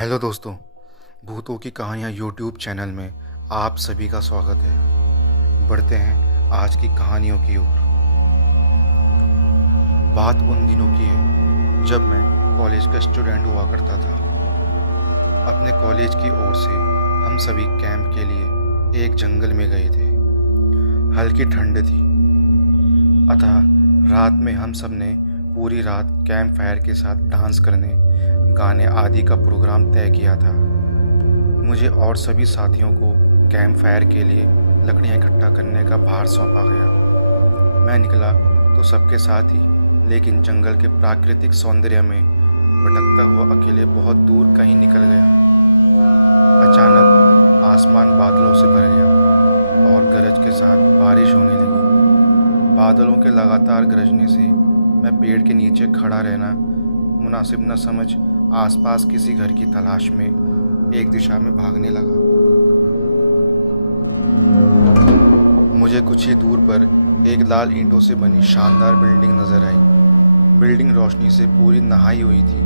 Hello दोस्तों, भूतों की कहानियाँ यूट्यूब चैनल में आप सभी का स्वागत है। बढ़ते हैं आज की कहानियों की ओर। बात उन दिनों की है जब मैं कॉलेज का स्टूडेंट हुआ करता था। अपने कॉलेज की ओर से हम सभी कैंप के लिए एक जंगल में गए थे। हल्की ठंड थी, अतः रात में हम सब ने पूरी रात कैंप फायर के साथ डांस करने, गाने आदि का प्रोग्राम तय किया था। मुझे और सभी साथियों को कैंप फायर के लिए लकड़ियाँ इकट्ठा करने का भार सौंपा गया। मैं निकला तो सबके साथ ही, लेकिन जंगल के प्राकृतिक सौंदर्य में भटकता हुआ अकेले बहुत दूर कहीं निकल गया। अचानक आसमान बादलों से भर गया और गरज के साथ बारिश होने लगी। बादलों के लगातार गरजने से मैं पेड़ के नीचे खड़ा रहना मुनासिब न समझ आसपास किसी घर की तलाश में एक दिशा में भागने लगा। मुझे कुछ ही दूर पर एक लाल ईंटों से बनी शानदार बिल्डिंग नजर आई। बिल्डिंग रोशनी से पूरी नहाई हुई थी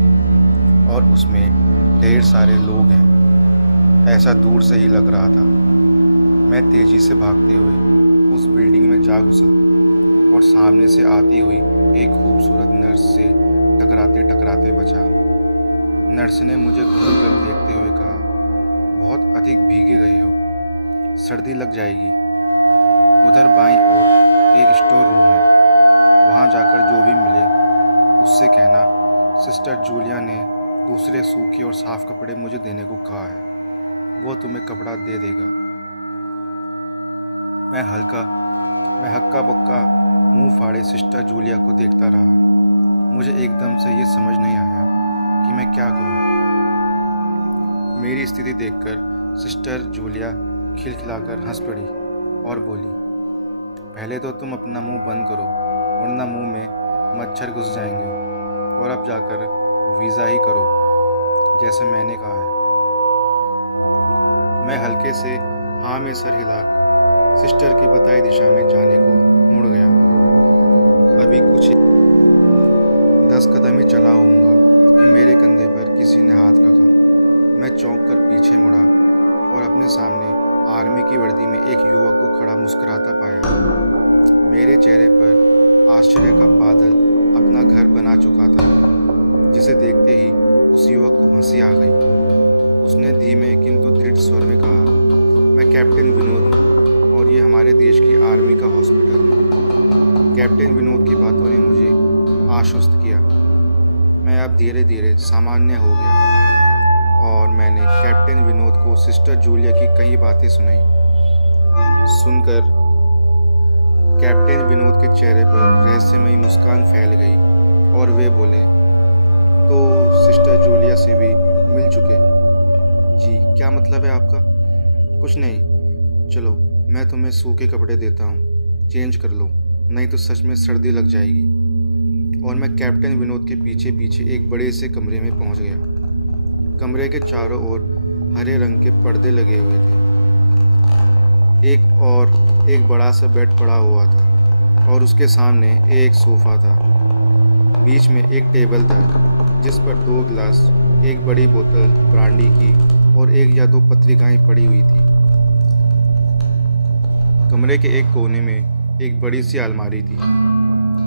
और उसमें ढेर सारे लोग हैं, ऐसा दूर से ही लग रहा था। मैं तेजी से भागते हुए उस बिल्डिंग में जा घुसा और सामने से आती हुई एक खूबसूरत नर्स से टकराते टकराते बचा। नर्स ने मुझे घूर कर देखते हुए कहा, बहुत अधिक भीगे गए हो, सर्दी लग जाएगी। उधर बाईं ओर एक स्टोर रूम है, वहाँ जाकर जो भी मिले उससे कहना सिस्टर जूलिया ने दूसरे सूखे और साफ कपड़े मुझे देने को कहा है, वो तुम्हें कपड़ा दे देगा। मैं हक्का बक्का मुंह फाड़े सिस्टर जूलिया को देखता रहा। मुझे एकदम से ये समझ नहीं आया कि मैं क्या करूं। मेरी स्थिति देखकर सिस्टर जूलिया खिलखिलाकर हंस पड़ी और बोली, पहले तो तुम अपना मुंह बंद करो, वरना मुंह में मच्छर घुस जाएंगे, और अब जाकर वीज़ा ही करो जैसे मैंने कहा है। मैं हल्के से हाँ में सर हिला सिस्टर की बताई दिशा में जाने को मुड़ गया। अभी कुछ 10 कदम ही चला होऊंगा कि मेरे कंधे पर किसी ने हाथ रखा। मैं चौंक कर पीछे मुड़ा और अपने सामने आर्मी की वर्दी में एक युवक को खड़ा मुस्कुराता पाया। मेरे चेहरे पर आश्चर्य का बादल अपना घर बना चुका था, जिसे देखते ही उस युवक को हंसी आ गई। उसने धीमे किंतु दृढ़ स्वर में कहा, मैं कैप्टन विनोद हूँ और ये हमारे देश की आर्मी का हॉस्पिटल है। कैप्टन विनोद की बातों ने मुझे आश्वस्त किया। मैं अब धीरे धीरे सामान्य हो गया और मैंने कैप्टन विनोद को सिस्टर जूलिया की कई बातें सुनाई। सुनकर कैप्टन विनोद के चेहरे पर रहस्यमयी मुस्कान फैल गई और वे बोले, तो सिस्टर जूलिया से भी मिल चुके? जी, क्या मतलब है आपका? कुछ नहीं, चलो मैं तुम्हें सूखे कपड़े देता हूँ, चेंज कर लो, नहीं तो सच में सर्दी लग जाएगी। और मैं कैप्टन विनोद के पीछे पीछे एक बड़े से कमरे में पहुंच गया। कमरे के चारों ओर हरे रंग के पर्दे लगे हुए थे। एक बड़ा सा बेड पड़ा हुआ था और उसके सामने एक सोफा था। बीच में एक टेबल था जिस पर 2 गिलास, एक बड़ी बोतल ब्रांडी की और एक या 2 पत्रिकाएं पड़ी हुई थी। कमरे के एक कोने में एक बड़ी सी अलमारी थी,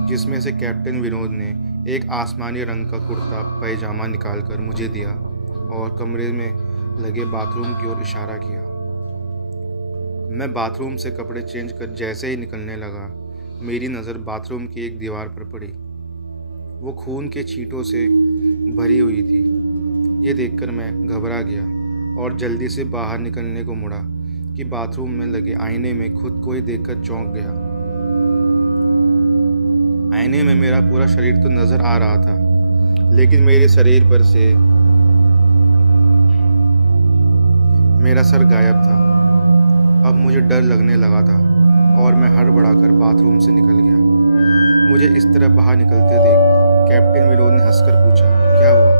जिसमें से कैप्टन विनोद ने एक आसमानी रंग का कुर्ता पैजामा निकालकर मुझे दिया और कमरे में लगे बाथरूम की ओर इशारा किया। मैं बाथरूम से कपड़े चेंज कर जैसे ही निकलने लगा, मेरी नज़र बाथरूम की एक दीवार पर पड़ी। वो खून के छींटों से भरी हुई थी। ये देखकर मैं घबरा गया और जल्दी से बाहर निकलने को मुड़ा कि बाथरूम में लगे आईने में खुद को ही देखकर चौंक गया। आईने में मेरा पूरा शरीर तो नजर आ रहा था, लेकिन मेरे शरीर पर से मेरा सर गायब था। अब मुझे डर लगने लगा था और मैं हड़बड़ाकर बाथरूम से निकल गया। मुझे इस तरह बाहर निकलते देख कैप्टन विनोद ने हंसकर पूछा, क्या हुआ?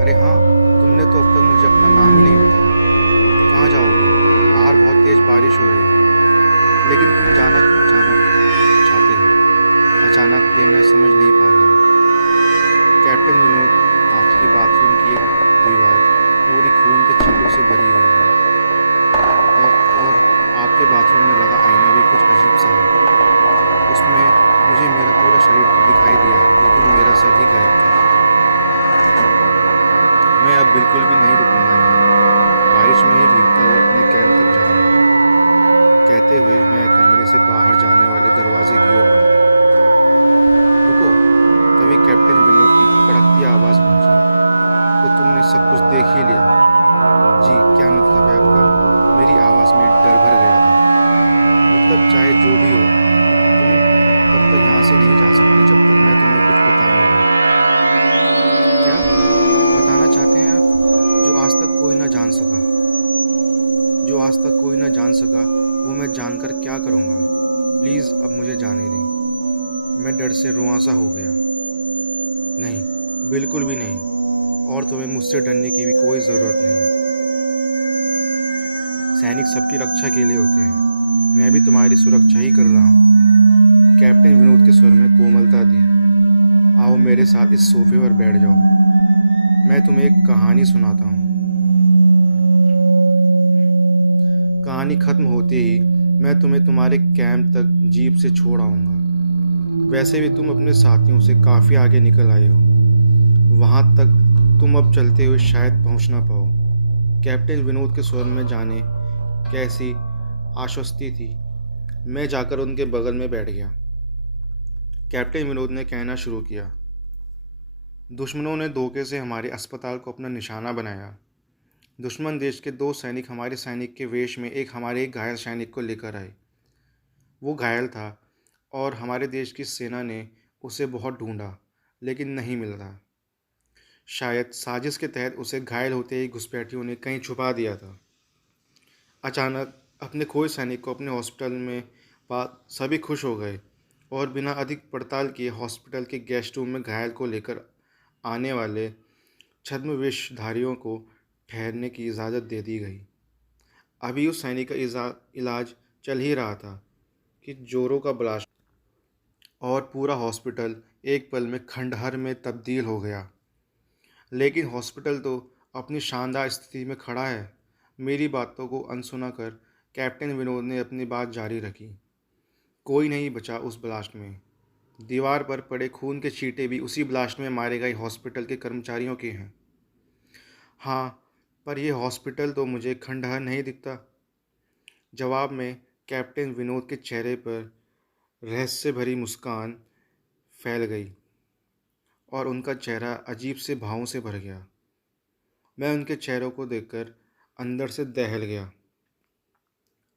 अरे हाँ, तुमने तो मुझे मान लिया। कहाँ जाओ? बाहर बहुत तेज बारिश हो रही थी, लेकिन अचानक मैं समझ नहीं पाया। कैप्टन विनोद बाथरूम के तुम्हें मुझसे डरने की भी कोई ज़रूरत नहीं। सैनिक सबकी रक्षा के लिए होते हैं। मैं भी तुम्हारी सुरक्षा ही कर रहा हूँ। कैप्टन विनोद के स्वर में कोमलता थी। आओ मेरे साथ इस सोफे पर बैठ जाओ। मैं तुम्हें एक कहानी सुनाता हूँ। कहानी खत्म होते ही मैं तुम्हें तुम्हारे कैंप तक जीप से छोड़ आऊँगा। वैसे भी तुम अपने साथियों से काफ़ी आगे निकल आए हो। वहाँ तक तुम अब चलते हुए शायद पहुँच ना पाओ। कैप्टन विनोद के स्वर में जाने कैसी आश्वस्ति थी। मैं जाकर उनके बगल में बैठ गया। कैप्टन विनोद ने कहना शुरू किया। दुश्मनों ने धोखे से हमारे अस्पताल को अपना निशाना बनाया। दुश्मन देश के 2 सैनिक हमारे सैनिक के वेश में हमारे एक घायल सैनिक को लेकर आए। वो घायल था और हमारे देश की सेना ने उसे बहुत ढूंढा, लेकिन नहीं मिल रहा। शायद साजिश के तहत उसे घायल होते ही घुसपैठियों ने कहीं छुपा दिया था। अचानक अपने खोए सैनिक को अपने हॉस्पिटल में पा सभी खुश हो गए और बिना अधिक पड़ताल किए हॉस्पिटल के गेस्ट रूम में घायल को लेकर आने वाले छद्मवेशधारियों को ठहरने की इजाज़त दे दी गई। अभी उस सैनिक का इलाज चल ही रहा था कि जोरों का ब्लास्ट और पूरा हॉस्पिटल एक पल में खंडहर में तब्दील हो गया। लेकिन हॉस्पिटल तो अपनी शानदार स्थिति में खड़ा है। मेरी बातों को अनसुना कर कैप्टन विनोद ने अपनी बात जारी रखी। कोई नहीं बचा उस ब्लास्ट में। दीवार पर पड़े खून के छींटे भी उसी ब्लास्ट में मारे गए हॉस्पिटल के कर्मचारियों के हैं। हाँ, पर यह हॉस्पिटल तो मुझे खंडहर नहीं दिखता। जवाब में कैप्टन विनोद के चेहरे पर रहस्य भरी मुस्कान फैल गई और उनका चेहरा अजीब से भावों से भर गया। मैं उनके चेहरों को देखकर अंदर से दहल गया।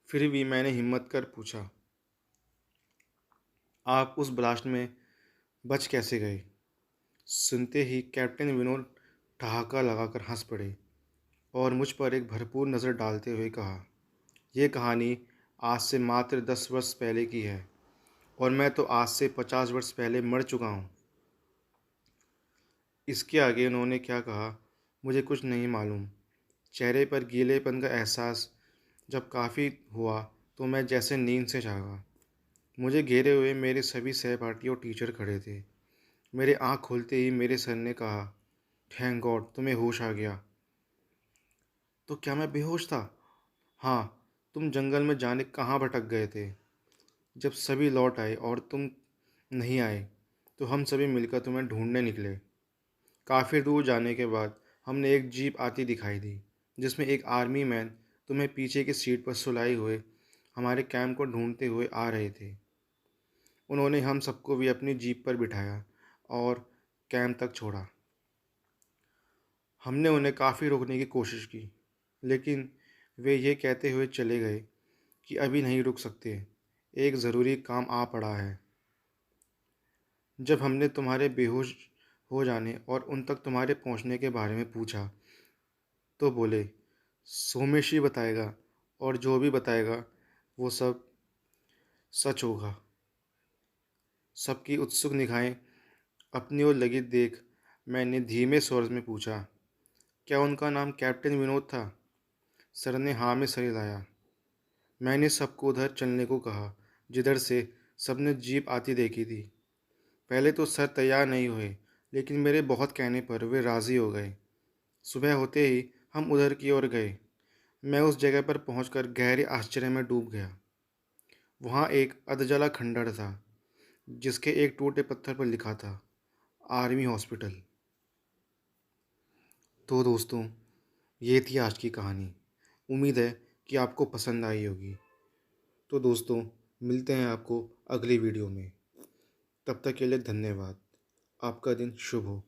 फिर भी मैंने हिम्मत कर पूछा, आप उस ब्लास्ट में बच कैसे गए? सुनते ही कैप्टन विनोद ठहाका लगाकर हंस पड़े और मुझ पर एक भरपूर नज़र डालते हुए कहा, यह कहानी आज से मात्र 10 वर्ष पहले की है और मैं तो आज से 50 वर्ष पहले मर चुका हूँ। इसके आगे उन्होंने क्या कहा मुझे कुछ नहीं मालूम। चेहरे पर गीलेपन का एहसास जब काफ़ी हुआ तो मैं जैसे नींद से जागा। मुझे घेरे हुए मेरे सभी सहपाठी और टीचर खड़े थे। मेरे आँख खुलते ही मेरे सर ने कहा, थैंक गॉड तुम्हें होश आ गया। तो क्या मैं बेहोश था? हाँ, तुम जंगल में जाने कहाँ भटक गए थे। जब सभी लौट आए और तुम नहीं आए तो हम सभी मिलकर तुम्हें ढूंढने निकले। काफ़ी दूर जाने के बाद हमने एक जीप आती दिखाई दी जिसमें एक आर्मी मैन तुम्हें पीछे की सीट पर सुलाए हुए हमारे कैंप को ढूंढते हुए आ रहे थे। उन्होंने हम सबको भी अपनी जीप पर बिठाया और कैंप तक छोड़ा। हमने उन्हें काफ़ी रोकने की कोशिश की, लेकिन वे ये कहते हुए चले गए कि अभी नहीं रुक सकते, एक ज़रूरी काम आ पड़ा है। जब हमने तुम्हारे बेहोश हो जाने और उन तक तुम्हारे पहुंचने के बारे में पूछा तो बोले, सोमेश ही बताएगा और जो भी बताएगा वो सब सच होगा। सबकी उत्सुक निगाहें अपनी ओर लगी देख मैंने धीमे स्वर में पूछा, क्या उनका नाम कैप्टन विनोद था? सर ने हाँ में सर हिलाया। मैंने सबको उधर चलने को कहा जिधर से सबने जीप आती देखी थी। पहले तो सर तैयार नहीं हुए, लेकिन मेरे बहुत कहने पर वे राज़ी हो गए। सुबह होते ही हम उधर की ओर गए। मैं उस जगह पर पहुंचकर गहरे आश्चर्य में डूब गया। वहाँ एक अधजला खंडहर था जिसके एक टूटे पत्थर पर लिखा था, आर्मी हॉस्पिटल। तो दोस्तों, ये थी आज की कहानी। उम्मीद है कि आपको पसंद आई होगी। तो दोस्तों, मिलते हैं आपको अगली वीडियो में। तब तक के लिए धन्यवाद। आपका दिन शुभ हो।